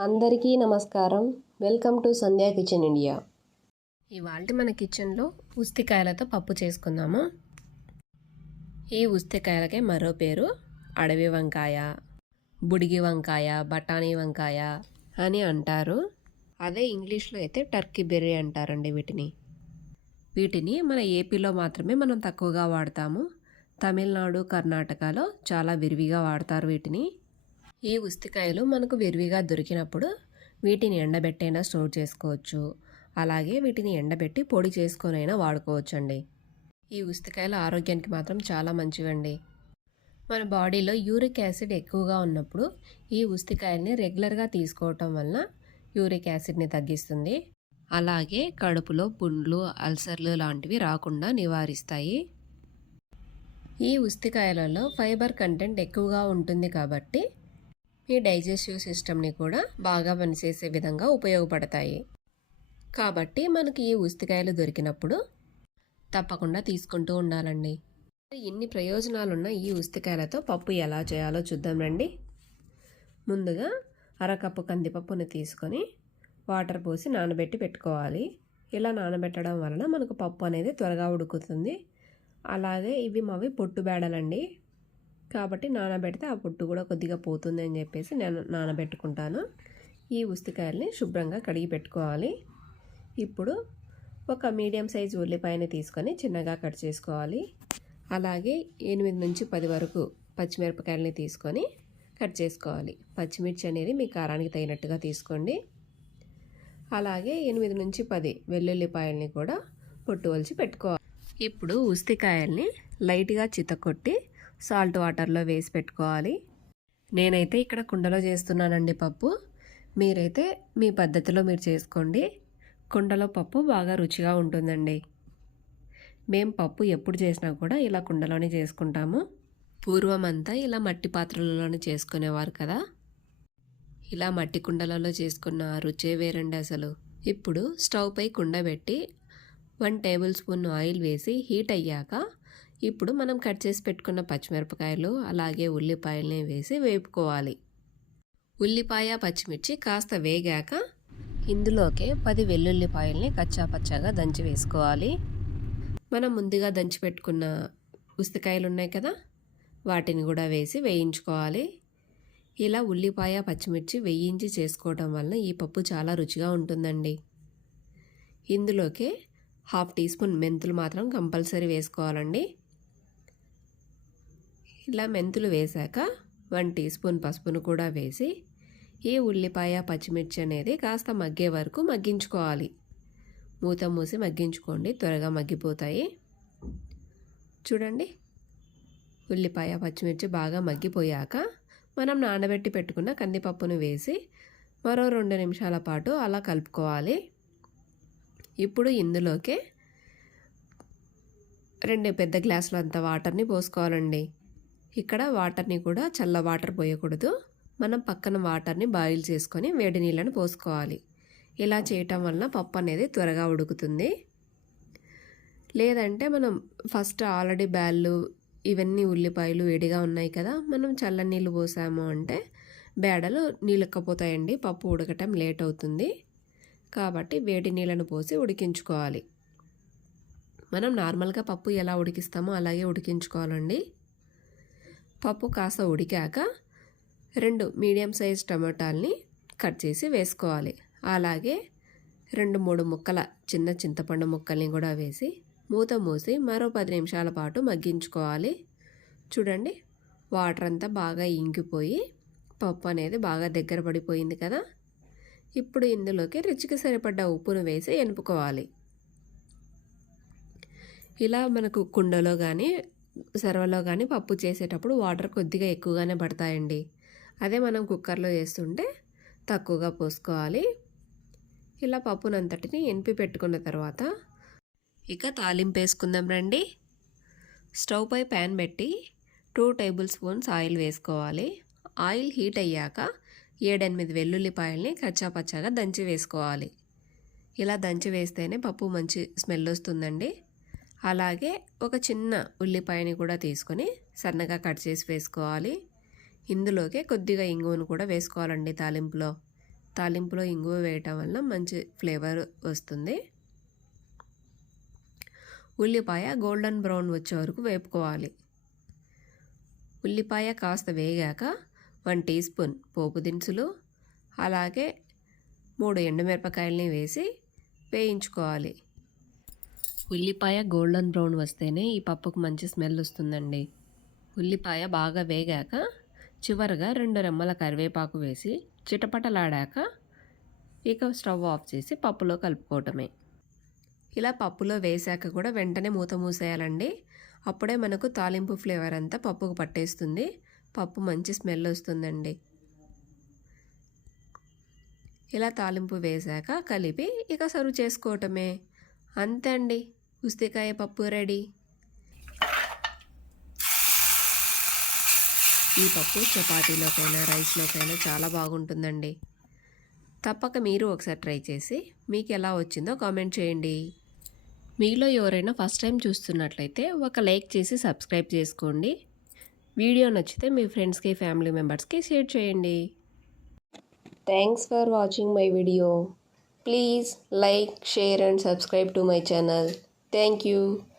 అందరికీ నమస్కారం. Welcome to Sandhya kitchen India. ఇవాళ మన కిచెన్లో ఉస్తికాయలతో పప్పు చేసుకుందాము? ఈ ఉస్తికాయలకే మరో పేరు అడవి వంకాయ బుడిగి వంకాయ బఠానీ వంకాయ అని అంటారు. అదే ఇంగ్లీష్లో అయితే టర్కీ బెర్రీ అంటారండి వీటిని. వీటిని మన ఏపీలో మాత్రమే మనం తక్కువగా వాడతాము. తమిళనాడు కర్ణాటకలో చాలా విరివిగా వాడతారు వీటిని. ఈ ఉస్తికాయలు మనకు విరివిగా దొరికినప్పుడు వీటిని ఎండబెట్టైనా స్టోర్ చేసుకోవచ్చు. అలాగే వీటిని ఎండబెట్టి పొడి చేసుకొనైనా వాడుకోవచ్చు అండి ఈ ఉస్తికాయలు ఆరోగ్యానికి మాత్రం చాలా మంచివండి. మన బాడీలో యూరిక్ యాసిడ్ ఎక్కువగా ఉన్నప్పుడు ఈ ఉస్తికాయల్ని రెగ్యులర్గా తీసుకోవటం వలన యూరిక్ యాసిడ్ని తగ్గిస్తుంది. అలాగే కడుపులో పుండ్లు అల్సర్లు లాంటివి రాకుండా నివారిస్తాయి. ఈ ఉస్తికాయలలో ఫైబర్ కంటెంట్ ఎక్కువగా ఉంటుంది కాబట్టి ఈ డైజెస్టివ్ సిస్టమ్ని కూడా బాగా పనిచేసే విధంగా ఉపయోగపడతాయి. కాబట్టి మనకి ఈ ఉస్తికాయలు దొరికినప్పుడు తప్పకుండా తీసుకుంటూ ఉండాలండి. ఎన్ని ప్రయోజనాలున్న ఈ ఉస్తికాయలతో పప్పు ఎలా చేయాలో చూద్దాం రండి. ముందుగా అరకప్పు కందిపప్పుని తీసుకొని వాటర్ పోసి నానబెట్టి పెట్టుకోవాలి. ఇలా నానబెట్టడం వలన మనకు పప్పు అనేది త్వరగా ఉడుకుతుంది. అలాగే ఇవి మావి పొట్టు బేడలండి. కాబట్టి నానబెడితే ఆ పొట్టు కూడా కొద్దిగా పోతుంది అని చెప్పేసి నేను నానబెట్టుకుంటాను. ఈ ఉస్తికాయల్ని శుభ్రంగా కడిగి పెట్టుకోవాలి. ఇప్పుడు ఒక మీడియం సైజు ఉల్లిపాయని తీసుకొని చిన్నగా కట్ చేసుకోవాలి. అలాగే ఎనిమిది నుంచి పది వరకు పచ్చిమిరపకాయలని తీసుకొని కట్ చేసుకోవాలి. పచ్చిమిర్చి అనేది మీ కారానికి తగినట్టుగా తీసుకోండి. అలాగే ఎనిమిది నుంచి పది వెల్లుల్లిపాయల్ని కూడా పొట్టు వలిచి పెట్టుకోవాలి. ఇప్పుడు ఉస్తికాయల్ని లైట్గా చితకొట్టి సాల్ట్ వాటర్లో వేసి పెట్టుకోవాలి. నేనైతే ఇక్కడ కుండలో చేస్తున్నానండి పప్పు. మీరైతే మీ పద్ధతిలో మీరు చేసుకోండి. కుండలో పప్పు బాగా రుచిగా ఉంటుందండి. మేము పప్పు ఎప్పుడు చేసినా కూడా ఇలా కుండలోనే చేసుకుంటాము. పూర్వం అంతా ఇలా మట్టి పాత్రలలోనే చేసుకునేవారు కదా. ఇలా మట్టి కుండలలో చేసుకున్న రుచే వేరండి అసలు. ఇప్పుడు స్టవ్ పై కుండ పెట్టి వన్ టేబుల్ స్పూన్ ఆయిల్ వేసి హీట్ అయ్యాక ఇప్పుడు మనం కట్ చేసి పెట్టుకున్న పచ్చిమిరపకాయలు అలాగే ఉల్లిపాయలని వేసి వేపుకోవాలి. ఉల్లిపాయ పచ్చిమిర్చి కాస్త వేగాక ఇందులోకే పది వెల్లుల్లిపాయల్ని కచ్చాపచ్చాగా దంచి వేసుకోవాలి. మనం ముందుగా దంచి పెట్టుకున్న ఉస్తికాయలు ఉన్నాయి కదా వాటిని కూడా వేసి వేయించుకోవాలి. ఇలా ఉల్లిపాయ పచ్చిమిర్చి వేయించి చేసుకోవడం వలన ఈ పప్పు చాలా రుచిగా ఉంటుందండి. ఇందులోకి హాఫ్ టీ స్పూన్ మెంతులు మాత్రం కంపల్సరీ వేసుకోవాలండి. ఇలా మెంతులు వేశాక వన్ టీ స్పూన్ పసుపును కూడా వేసి ఈ ఉల్లిపాయ పచ్చిమిర్చి అనేది కాస్త మగ్గే వరకు మగ్గించుకోవాలి. మూత మూసి మగ్గించుకోండి త్వరగా మగ్గిపోతాయి. చూడండి ఉల్లిపాయ పచ్చిమిర్చి బాగా మగ్గిపోయాక మనం నానబెట్టి పెట్టుకున్న కందిపప్పును వేసి మరో రెండు నిమిషాల పాటు అలా కలుపుకోవాలి. ఇప్పుడు ఇందులోకే రెండు పెద్ద గ్లాసులంత వాటర్ని పోసుకోవాలండి. ఇక్కడ వాటర్ని కూడా చల్ల వాటర్ పోయకూడదు. మనం పక్కన వాటర్ని బాయిల్ చేసుకొని వేడి నీళ్ళని పోసుకోవాలి. ఇలా చేయటం వలన పప్పు అనేది త్వరగా ఉడుకుతుంది. లేదంటే మనం ఫస్ట్ ఆల్రెడీ బ్యాళ్ళు ఇవన్నీ ఉల్లిపాయలు వేడిగా ఉన్నాయి కదా మనం చల్ల నీళ్ళు పోసాము అంటే బేడలు నీళ్ళెక్కపోతాయండి పప్పు ఉడకటం లేట్ అవుతుంది. కాబట్టి వేడి నీళ్ళను పోసి ఉడికించుకోవాలి. మనం నార్మల్గా పప్పు ఎలా ఉడికిస్తామో అలాగే ఉడికించుకోవాలండి. పప్పు కాస్త ఉడికాక రెండు మీడియం సైజ్ టమాటాలని కట్ చేసి వేసుకోవాలి. అలాగే రెండు మూడు ముక్కల చిన్న చింతపండు ముక్కల్ని కూడా వేసి మూత మూసి మరో పది నిమిషాల పాటు మగ్గించుకోవాలి. చూడండి వాటర్ అంతా బాగా ఇంకిపోయి పప్పు అనేది బాగా దగ్గర పడిపోయింది కదా. ఇప్పుడు ఇందులోకి రుచికి సరిపడ్డ ఉప్పును వేసి ఎనుపుకోవాలి. ఇలా మనకు కుండలో కానీ సర్వలో కానీ పప్పు చేసేటప్పుడు వాటర్ కొద్దిగా ఎక్కువగానే పడతాయండి. అదే మనం కుక్కర్లో చేస్తుంటే తక్కువగా పోసుకోవాలి. ఇలా పప్పునంతటిని ఎనిపి పెట్టుకున్న తర్వాత ఇక తాలింపు వేసుకుందాం రండి. స్టవ్ పై ప్యాన్ పెట్టి టూ టేబుల్ స్పూన్స్ ఆయిల్ వేసుకోవాలి. ఆయిల్ హీట్ అయ్యాక ఏడెనిమిది వెల్లుల్లిపాయల్ని కచ్చాపచ్చాగా దంచి వేసుకోవాలి. ఇలా దంచి వేస్తేనే పప్పు మంచి స్మెల్ వస్తుందండి. అలాగే ఒక చిన్న ఉల్లిపాయని కూడా తీసుకొని సన్నగా కట్ చేసి వేసుకోవాలి. ఇందులోకి కొద్దిగా ఇంగువను కూడా వేసుకోవాలండి తాలింపులో. తాలింపులో ఇంగువ వేయటం వల్ల మంచి ఫ్లేవర్ వస్తుంది. ఉల్లిపాయ గోల్డెన్ బ్రౌన్ వచ్చే వరకు వేపుకోవాలి. ఉల్లిపాయ కాస్త వేగాక వన్ టీ స్పూన్ పోపు దినుసులు అలాగే మూడు ఎండుమిరపకాయలని వేసి వేయించుకోవాలి. ఉల్లిపాయ గోల్డెన్ బ్రౌన్ వస్తేనే ఈ పప్పుకు మంచి స్మెల్ వస్తుందండి. ఉల్లిపాయ బాగా వేగాక చివరగా రెండు రెమ్మల కరివేపాకు వేసి చిటపటలాడాక ఇక స్టవ్ ఆఫ్ చేసి పప్పులో కలుపుకోవటమే. ఇలా పప్పులో వేసాక కూడా వెంటనే మూత మూసేయాలండి. అప్పుడే మనకు తాలింపు ఫ్లేవర్ అంతా పప్పుకు పట్టేస్తుంది. పప్పు మంచి స్మెల్ వస్తుందండి. ఇలా తాలింపు వేశాక కలిపి ఇక సర్వ్ చేసుకోవటమే. అంతే అండి. ఉస్తికాయ పప్పు రెడీ. ఈ పప్పు చపాతీలోకైనా రైస్లోకైనా చాలా బాగుంటుందండి. తప్పక మీరు ఒకసారి ట్రై చేసి మీకు ఎలా వచ్చిందో కామెంట్ చేయండి. మీలో ఎవరైనా ఫస్ట్ టైం చూస్తున్నట్లయితే ఒక లైక్ చేసి సబ్స్క్రైబ్ చేసుకోండి. వీడియో నచ్చితే మీ ఫ్రెండ్స్కి ఫ్యామిలీ మెంబర్స్కి షేర్ చేయండి. Thanks for watching my video. Please like share and subscribe to my channel. Thank you.